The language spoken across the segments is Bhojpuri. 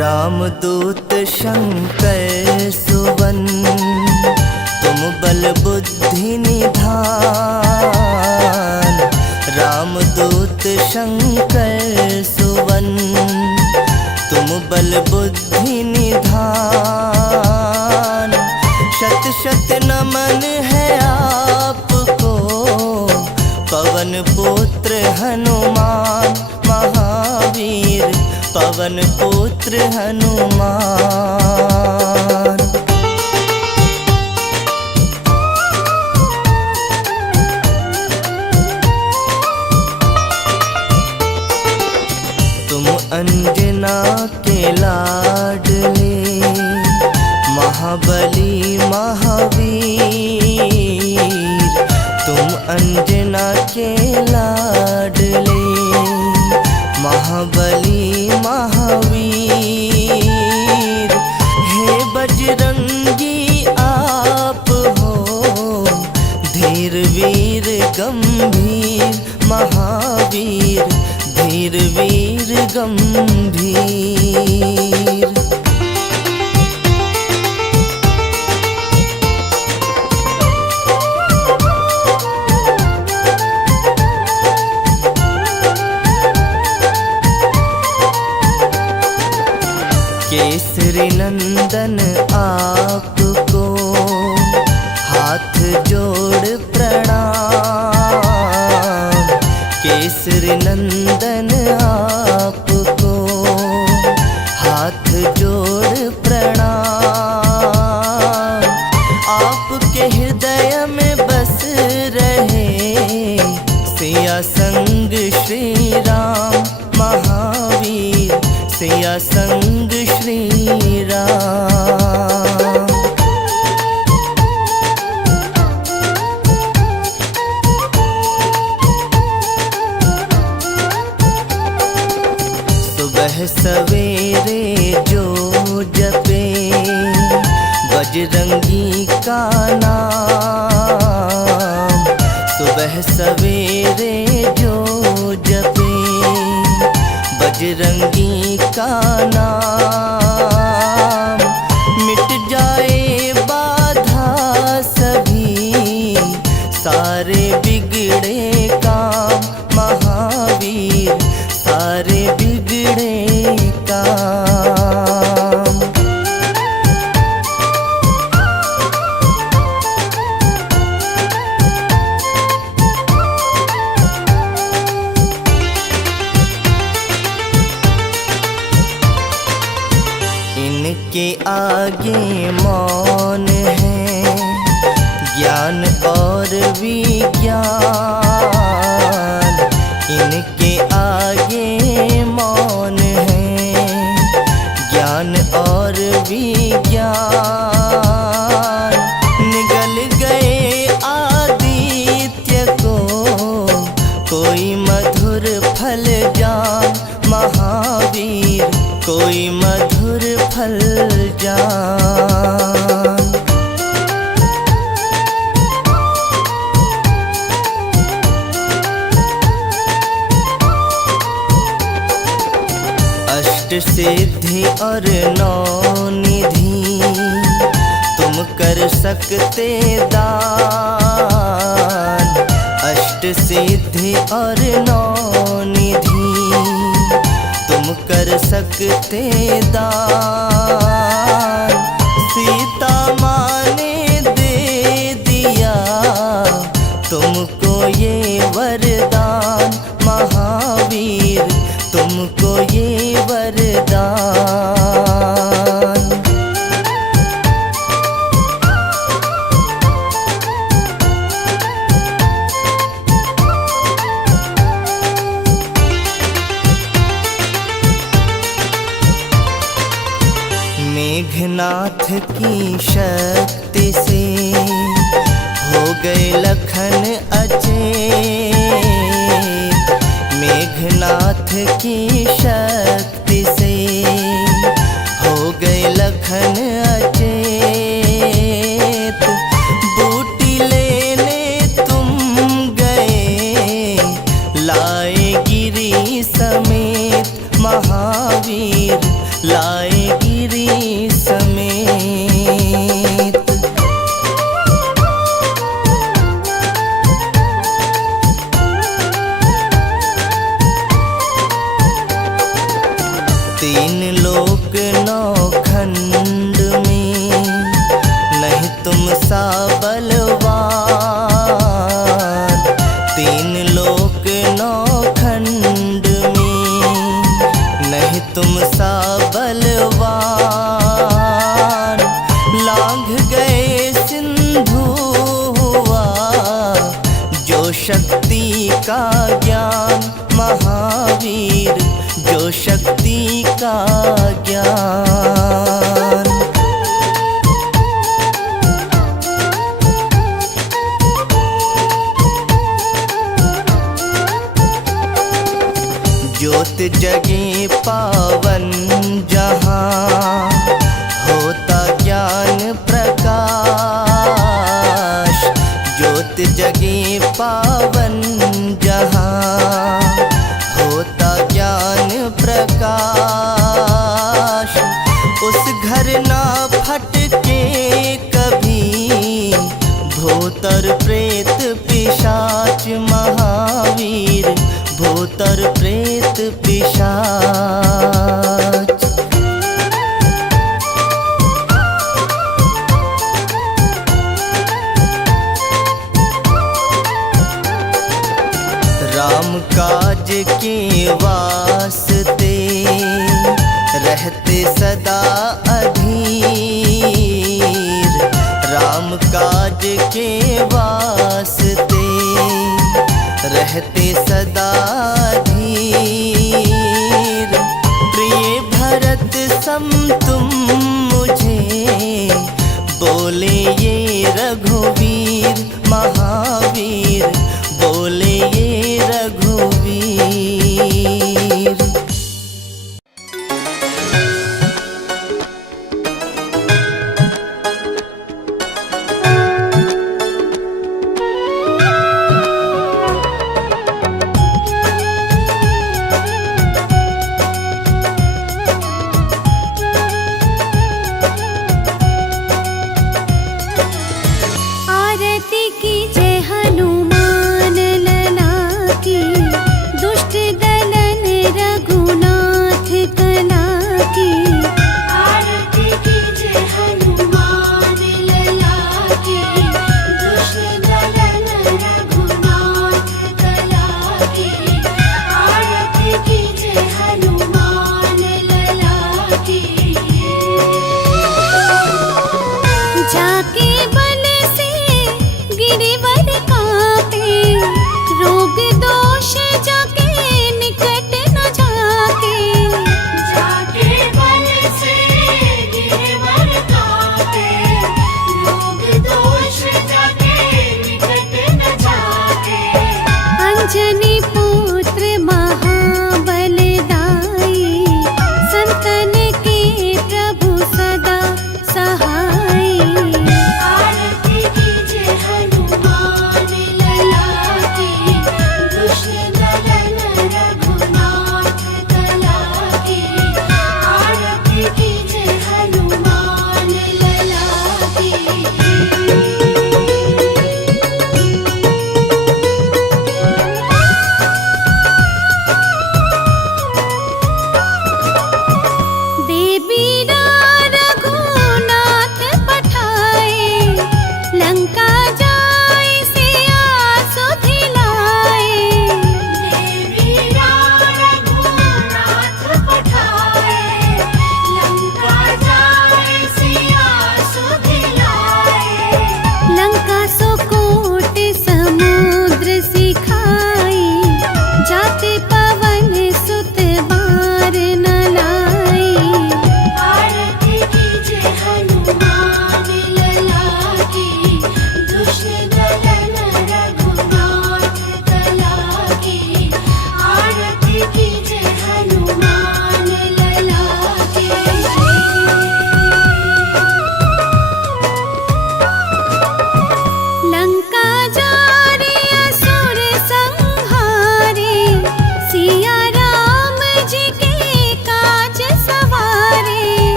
रामदूत शंकर सुवन, तुम बल बुद्धि निधान। रामदूत शंकर सुवन, तुम बल बुद्धि निधान। शत शत नमन है आपको, पवन पुत्र हनुमान महावीर, पवन पुत्र हनुमान। तुम अंजना के लाडले, महाबली महावीर। तुम अंजना के लाडले, महाबली महावीर। हे बजरंगी आप हो, धीर वीर गंभीर महावीर, धीर वीर गंभीर। केसरी नंदन आपको, हाथ जोड़ प्रणाम। केसरी नंदन आपको, हाथ जोड़ प्रणाम। आपके हृदय में बस रहे, सिया संग श्री राम महावीर, सिया संग श्री राम। सुबह सवेरे जो जपे, बजरंगी का नाम। सुबह सवेरे जो जपे, बजरंगी का नाम। मिट जाए बाधा सभी, सारे बिगड़े काम महावीर, सारे बिगड़े काम। इनके आगे मौन है, ज्ञान और विज्ञान। इनके आगे मौन है, ज्ञान और विज्ञान। निगल गए आदित्य को, कोई मधुर फल जान महावीर, कोई मधुर फल जान। अष्ट सिद्धि और नौ निधि, तुम कर सकते दान। अष्ट सिद्धि और नौ निधि, तुम कर सकते दान। सीता माँ ने दे दिया तुमको ये वरदान महावीर, तुमको ये वरदान। मेघनाथ की शक्ति से हो गए लखन अचेत। मेघनाथ की शक्ति से हो गए लखन अचेत। बूटी लेने तुम गए, लाए गिरी समेत महावीर, लाए गिरी समेत। तीन लोक नौ खंड में नहीं तुम सा बलवान। तीन लोक नौ खंड में नहीं तुम सा बलवान। लांघ गए सिंधु हुआ जो शक्ति का ज्ञान महावीर, जो शक्ति का ज्ञान। ज्योत जगे पावन जहाँ होता ज्ञान प्रकाश। ज्योत जगे पावन जहाँ होता ज्ञान प्रकाश। उस घर ना फटके कभी भूतर प्रेत पिशाच महावीर, भूतर प्रेत पिशाच। राम काज के वास्ते रहते सदा अधीर। राम काज के वास्ते रहते सदा धीर। प्रिय भरत सम तुम मुझे बोले ये रघुवीर महावीर, बोले ये रघुवीर। आरती की जय हनुमान लला की, दुष्ट दलन रघुनाथ कला की। आरती की जय हनुमान लला की, दुष्ट दलन रघुनाथ कला की। आरती की जय हनुमान लला की। जाके बन से गिरिवर कापे, रोग दोष जाके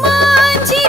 हनुमान जी